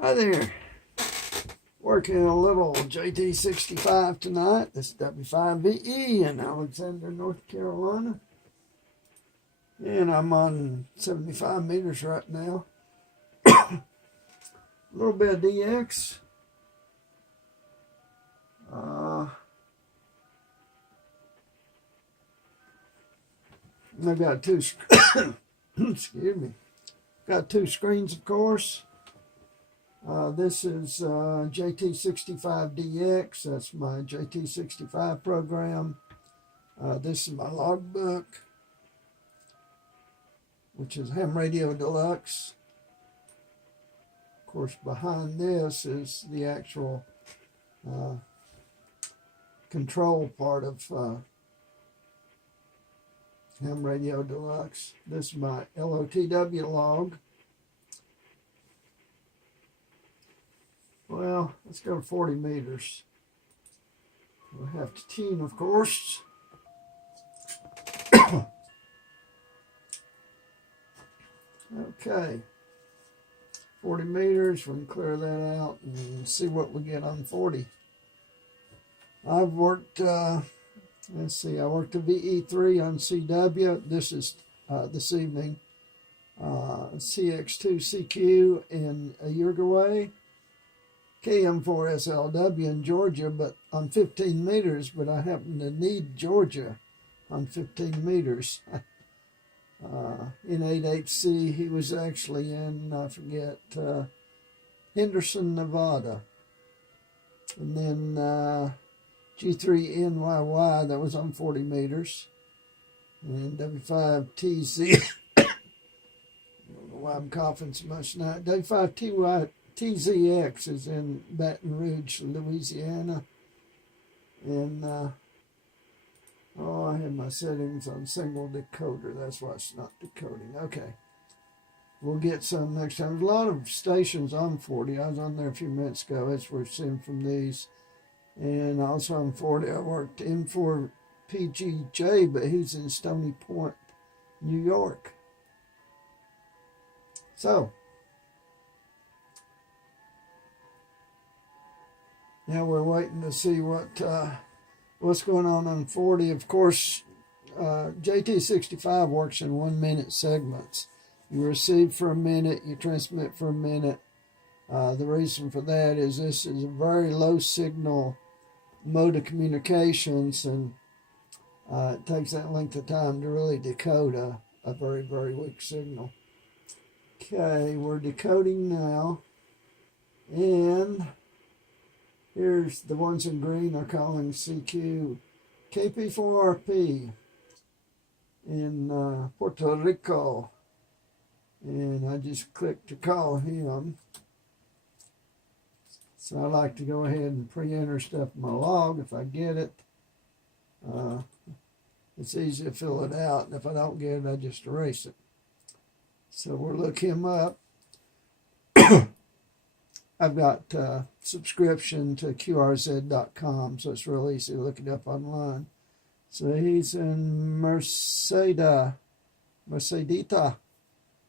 Hi there. Working a little JT65 tonight. This is W5VE in Alexander, North Carolina. And I'm on 75 meters right now. A little bit of DX. I got two, excuse me. Got two screens, of course. This is JT65DX. That's my JT65 program. This is my logbook, which is Ham Radio Deluxe. Of course, behind this is the actual control part of Ham Radio Deluxe. This is my LOTW log. Well, let's go 40 meters. We'll have to tune, of course. Okay. 40 meters, we can clear that out and see what we get on 40. I've worked, let's see, I worked a VE3 on CW. This is this evening. CX2CQ in Uruguay. KM4SLW in Georgia, but on 15 meters, but I happen to need Georgia on 15 meters. In 8HC, he was actually in, I forget, Henderson, Nevada. And then G3NYY, that was on 40 meters. And W5TZ, I don't know why I'm coughing so much now. W5TZX is in Baton Rouge, Louisiana. And, I have my settings on single decoder. That's why it's not decoding. Okay. We'll get some next time. There's a lot of stations on 40. I was on there a few minutes ago. That's where we're seeing from these. And also on 40, I worked M4PGJ, but he's in Stony Point, New York. So, now we're waiting to see what's going on 40. Of course, JT65 works in 1 minute segments. You receive for a minute, you transmit for a minute. The reason for that is this is a very low signal mode of communications, and it takes that length of time to really decode a very, very weak signal. Okay, we're decoding now, and here's the ones in green are calling CQ KP4RP in Puerto Rico. And I just clicked to call him. So I like to go ahead and pre-enter stuff in my log if I get it. It's easy to fill it out, and if I don't get it, I just erase it. So we'll look him up. I've got subscription to QRZ.com, so it's real easy to look it up online. So he's in Mercedita,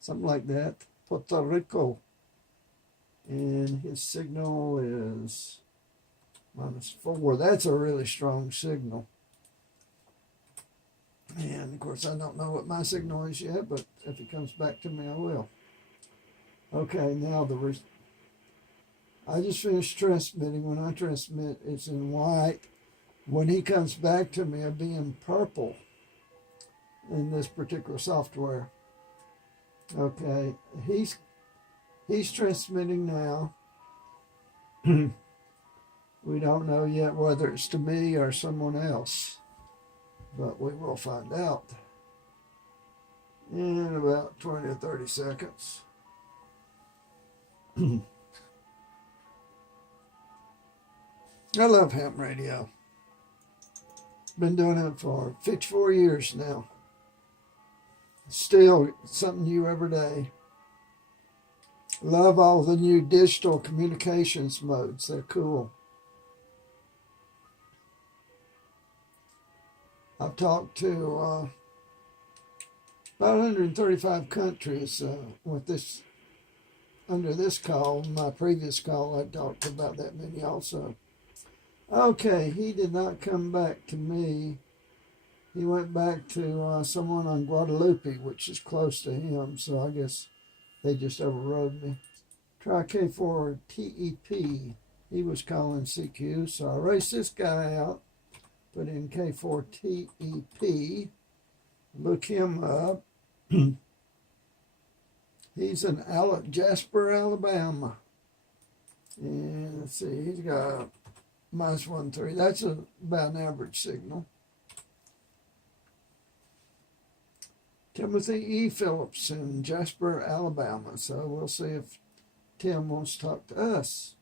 something like that, Puerto Rico. And his signal is -4. That's a really strong signal. And of course, I don't know what my signal is yet, but if it comes back to me, I will. Okay, now I just finished transmitting. When I transmit, it's in white. When he comes back to me, it'll be in purple in this particular software. Okay, he's transmitting now. We don't know yet whether it's to me or someone else, but we will find out in about 20 or 30 seconds. I love ham radio. Been doing it for 54 years now. Still something new every day. Love all the new digital communications modes. They're cool. I've talked to about 135 countries with this under this call. My previous call, I talked about that many also. Okay, he did not come back to me. He went back to someone on Guadalupe, which is close to him, so I guess they just overrode me. Try K4TEP. He was calling CQ, so I erased this guy out, put in K4TEP, look him up. He's in Jasper, Alabama. And let's see, he's got -1.3. That's about an average signal. Timothy E. Phillips in Jasper, Alabama. So we'll see if Tim wants to talk to us.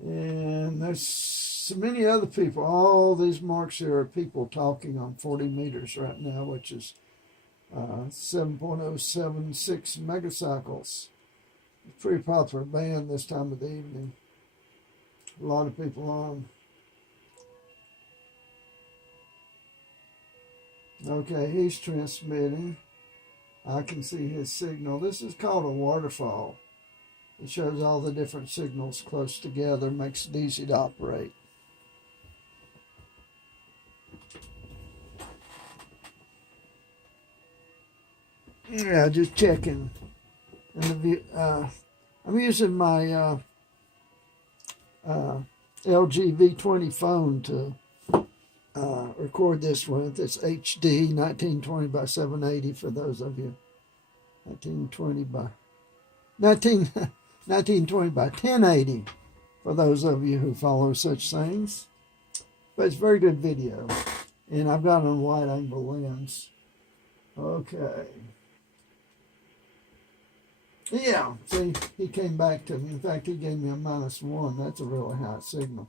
And there's so many other people. All these marks here are people talking on 40 meters right now, which is 7.076 megacycles. It's a pretty popular band this time of the evening. A lot of people on. Okay, he's transmitting. I can see his signal. This is called a waterfall. It shows all the different signals close together, makes it easy to operate. Yeah, just checking. And I'm using my LG V20 phone to record this with. It's HD 1920 by 780 for those of you. 1920 by 1080 for those of you who follow such things. But it's a very good video. And I've got it on a wide angle lens. Okay. Yeah, see, he came back to me. In fact, he gave me a -1. That's a really high signal.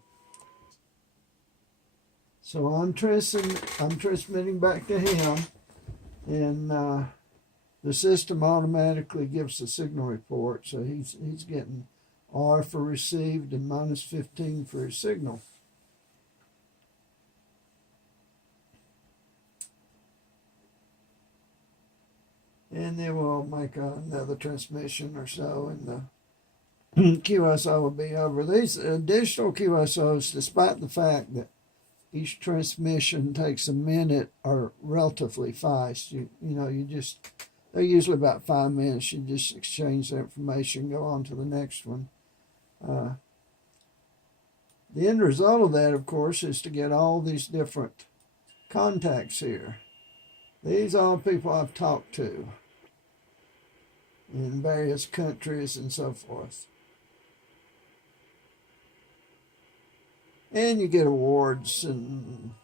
So I'm transmitting back to him, and the system automatically gives the signal report. So he's getting R for received and -15 for his signal. And then we'll make another transmission or so, and the QSO will be over. These digital QSOs, despite the fact that each transmission takes a minute, are relatively fast. They're usually about 5 minutes. You just exchange the information, go on to the next one. The end result of that, of course, is to get all these different contacts here. These are people I've talked to in various countries and so forth. And you get awards and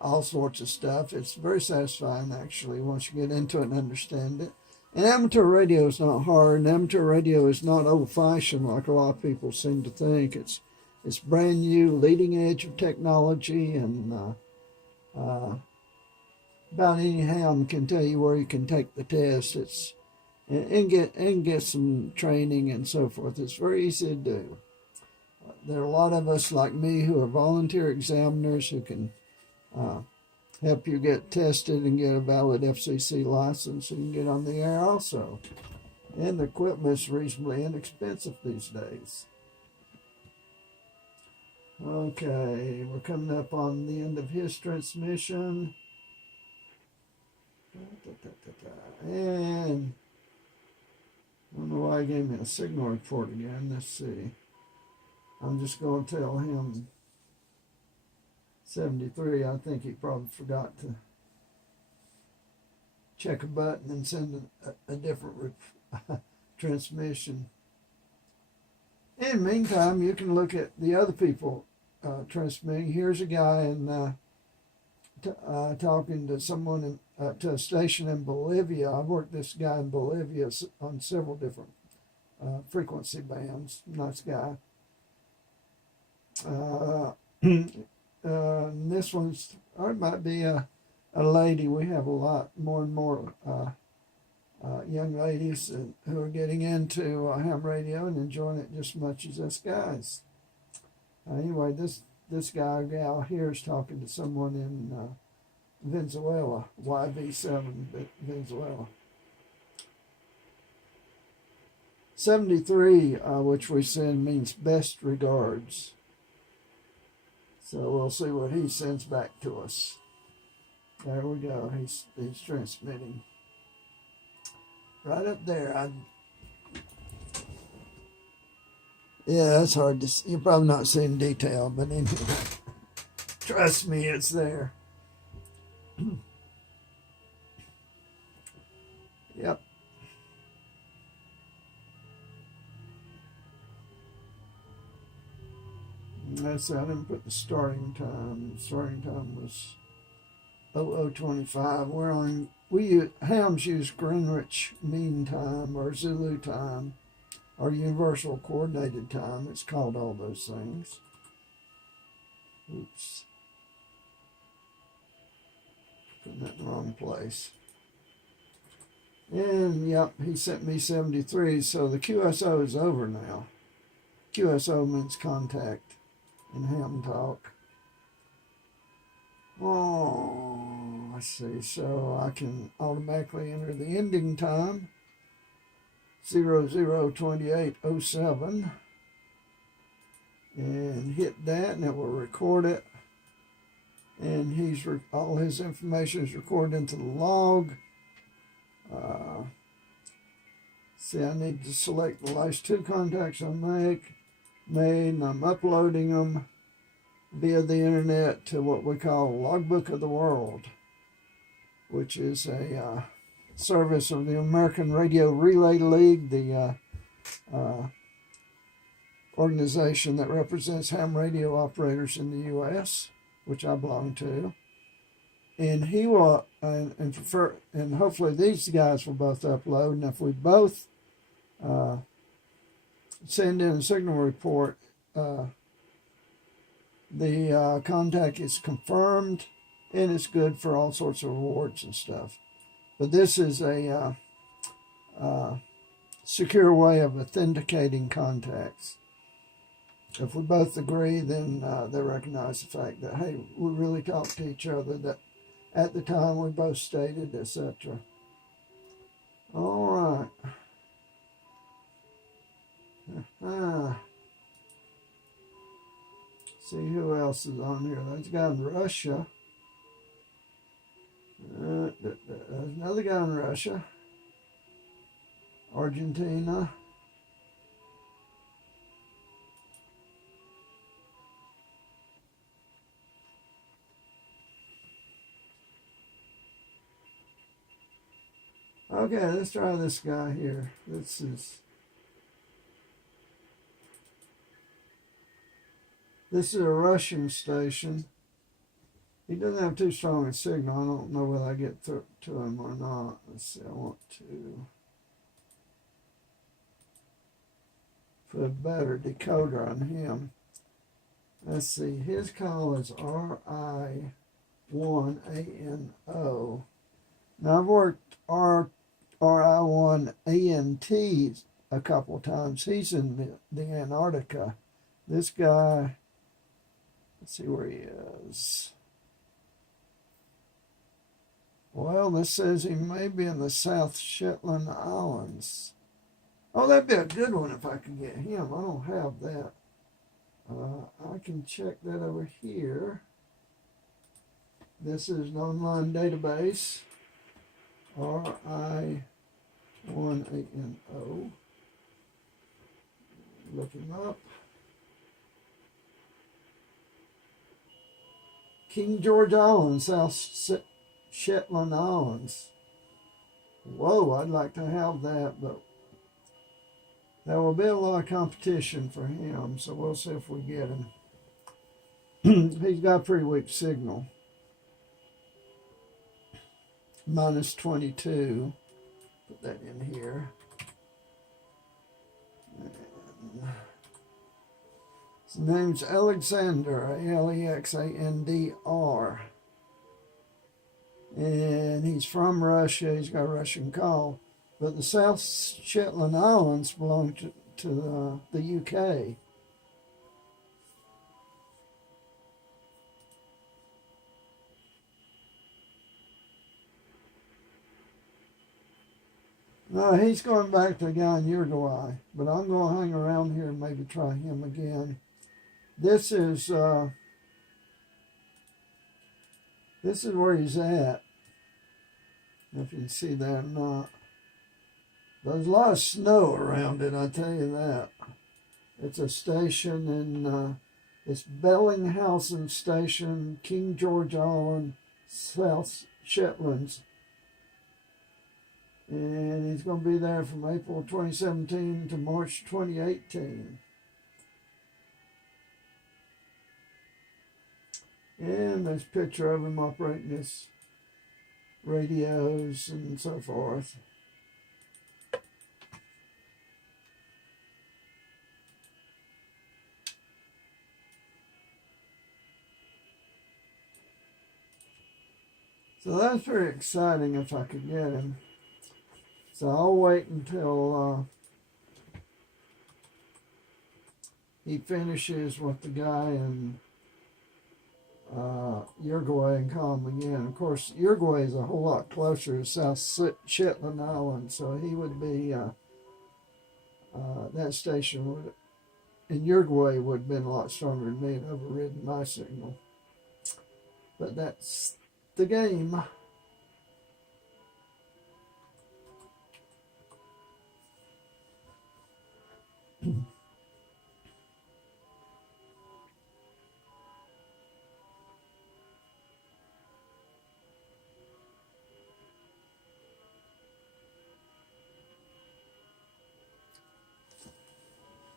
all sorts of stuff. It's very satisfying, actually, once you get into it and understand it. And amateur radio is not hard. And amateur radio is not old-fashioned like a lot of people seem to think. It's brand new, leading edge of technology, and about any ham can tell you where you can take the test. And get some training and so forth. It's very easy to do. There are a lot of us like me who are volunteer examiners who can help you get tested and get a valid FCC license and get on the air also. And the equipment is reasonably inexpensive these days. Okay, we're coming up on the end of his transmission. And I don't know why he gave me a signal report again. Let's see. I'm just going to tell him 73. I think he probably forgot to check a button and send a different transmission. In the meantime, you can look at the other people transmitting. Here's a guy in talking to someone to a station in Bolivia. I've worked this guy in Bolivia on several different frequency bands. Nice guy. This one's, or it might be a lady. We have a lot more and more young ladies who are getting into ham radio and enjoying it just as much as us guys. Anyway, this guy or gal here is talking to someone in Venezuela, YV7 Venezuela. 73, which we send, means best regards. So we'll see what he sends back to us. There we go. He's transmitting. Right up there. Yeah, that's hard to see. You're probably not seeing detail, but anyway, trust me, it's there. Yep. That's, I didn't put the starting time. The starting time was 0025. Hams use Greenwich Mean Time or Zulu Time or Universal Coordinated Time. It's called all those things. Oops. Putting that in the wrong place. And yep, he sent me 73, so the QSO is over now. QSO means contact in ham talk. Oh, let's see, so I can automatically enter the ending time, 002807, and hit that, and it will record it. And all his information is recorded into the log. See, I need to select the last 2 contacts I made, and I'm uploading them via the internet to what we call Logbook of the World, which is a service of the American Radio Relay League, the organization that represents ham radio operators in the U.S., which I belong to. And he will, and hopefully these guys will both upload. And if we both send in a signal report, the contact is confirmed, and it's good for all sorts of rewards and stuff. But this is a secure way of authenticating contacts. If we both agree, then they recognize the fact that, hey, we really talked to each other, that at the time we both stated, etc. All right. See who else is on here. There's a guy in Russia. There's another guy in Russia. Argentina. Okay, let's try this guy here. This is a Russian station. He doesn't have too strong a signal. I don't know whether I get to him or not. Let's see, I want to put a better decoder on him. Let's see, his call is RI1ANO. Now, I've worked RI1ANT a couple of times. He's in the Antarctica. This guy, let's see where he is. Well, this says he may be in the South Shetland Islands. Oh, that'd be a good one if I could get him. I don't have that. I can check that over here. This is an online database. RI1ANO. Look him up. King George Island, South Shetland Islands. Whoa, I'd like to have that, but there will be a lot of competition for him, so we'll see if we get him. He's got a pretty weak signal. -22. Put that in here. And his name's Alexander, Alexandr. And he's from Russia. He's got a Russian call. But the South Shetland Islands belong to the UK. No, he's going back to the guy in Uruguay, but I'm going to hang around here and maybe try him again. This is where he's at. If you can see that or not. There's a lot of snow around it, I tell you that. It's a station in, it's Bellinghausen Station, King George Island, South Shetlands. And he's going to be there from April 2017 to March 2018. And there's a picture of him operating his radios and so forth. So that's pretty exciting if I could get him. So I'll wait until he finishes with the guy in Uruguay and call him again. Of course, Uruguay is a whole lot closer to South Shetland Island, so he would be, that station would, in Uruguay would have been a lot stronger than me and overridden my signal. But that's the game.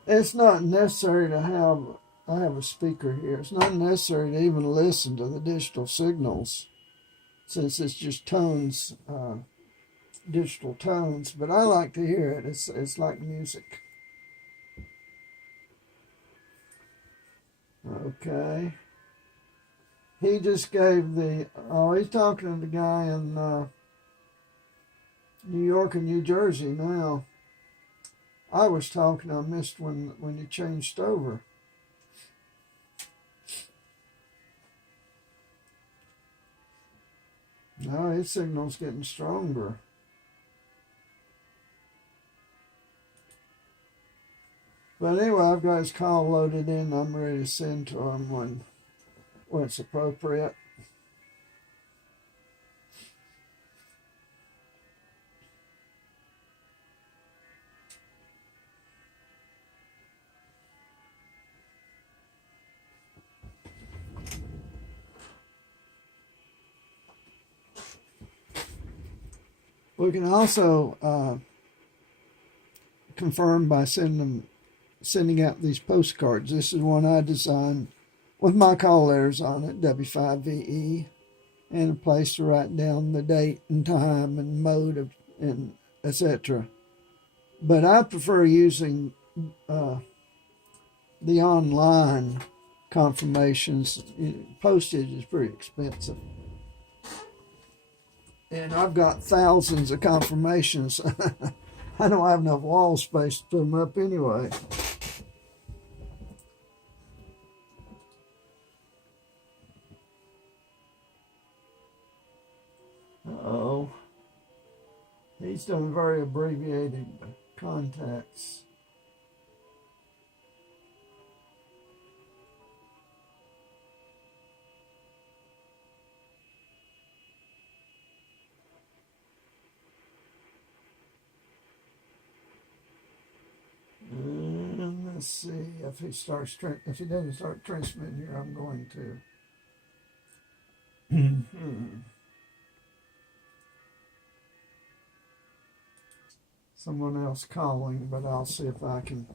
It's not necessary to have, I have a speaker here, it's not necessary to even listen to the digital signals since it's just tones, digital tones, but I like to hear it. It's like music. Okay. He just gave the, oh, he's talking to the guy in New York and New Jersey now. I was talking, I missed when you changed over. Now his signal's getting stronger. But anyway, I've got his call loaded in. I'm ready to send to him when it's appropriate. We can also confirm by sending out these postcards. This is one I designed with my call letters on it, W5VE, and a place to write down the date and time and mode of, and etc. But I prefer using the online confirmations. Postage is pretty expensive. And I've got thousands of confirmations. I don't have enough wall space to put them up anyway. Uh-oh. He's done very abbreviated contacts. And let's see if he starts. If he doesn't start transmitting here, I'm going to. Someone else calling, but I'll see if I can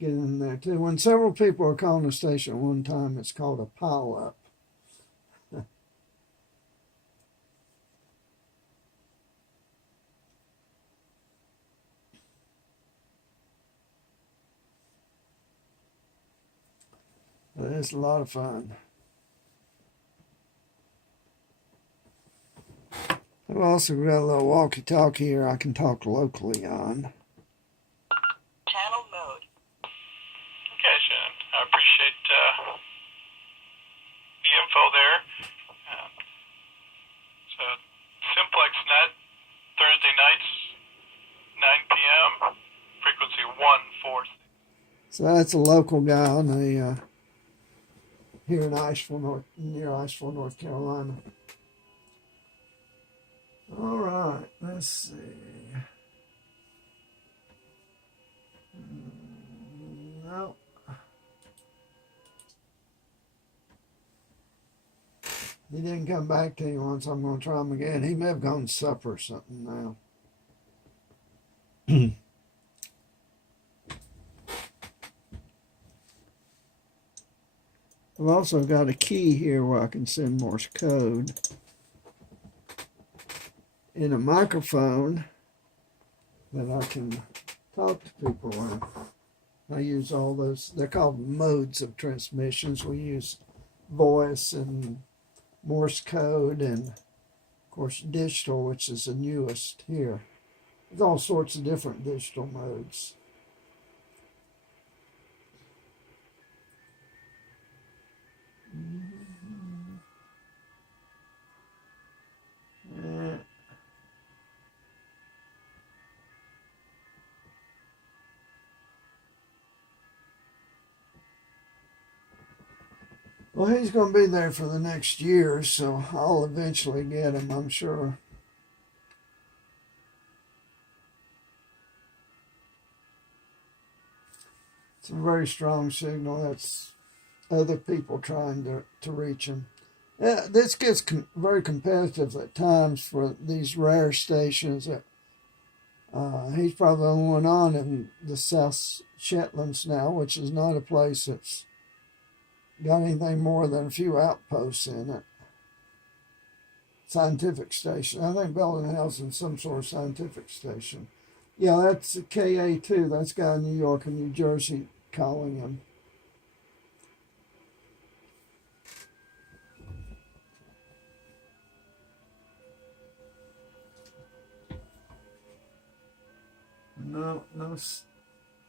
get in there too. When several people are calling the station at one time, it's called a pile-up. But it's a lot of fun. I've also got a little walkie-talkie here I can talk locally on. Channel mode. Okay, Shannon. I appreciate the info there. So, Simplex Net, Thursday nights, So that's a local guy on the here in Asheville, near Asheville, North Carolina. All right, let's see. No. He didn't come back to you once. I'm going to try him again. He may have gone to supper or something now. I've also got a key here where I can send Morse code. And a microphone that I can talk to people with. I use all those, they're called modes of transmissions. We use voice and Morse code and, of course, digital, which is the newest here. There's all sorts of different digital modes. Well, he's going to be there for the next year, so I'll eventually get him, I'm sure. It's a very strong signal. That's other people trying to reach him. This gets very competitive at times for these rare stations. He's probably the only one on in the South Shetlands now, which is not a place that's got anything more than a few outposts in it. Scientific station. I think Bellinghausen's some sort of scientific station. Yeah, that's KA2. That's guy in New York and New Jersey calling him. No,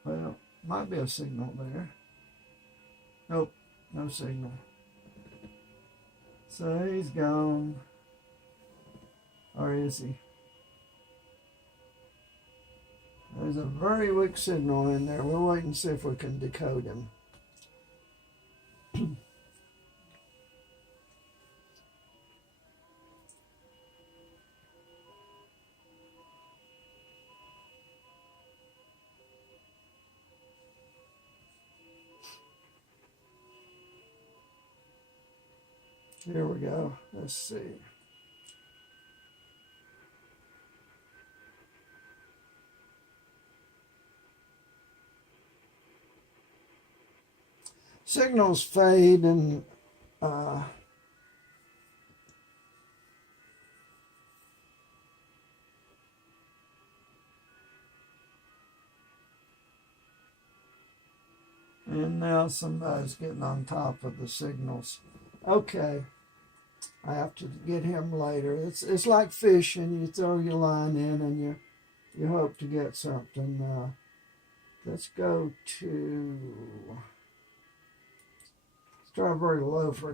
well, might be a signal there. Nope. No signal. So he's gone. Or is he? There's a very weak signal in there. We'll wait and see if we can decode him. Here we go. Let's see. Signals fade and now somebody's getting on top of the signals. Okay. I have to get him later. It's like fishing. You throw your line in and you hope to get something. Let's go to, let's try very low for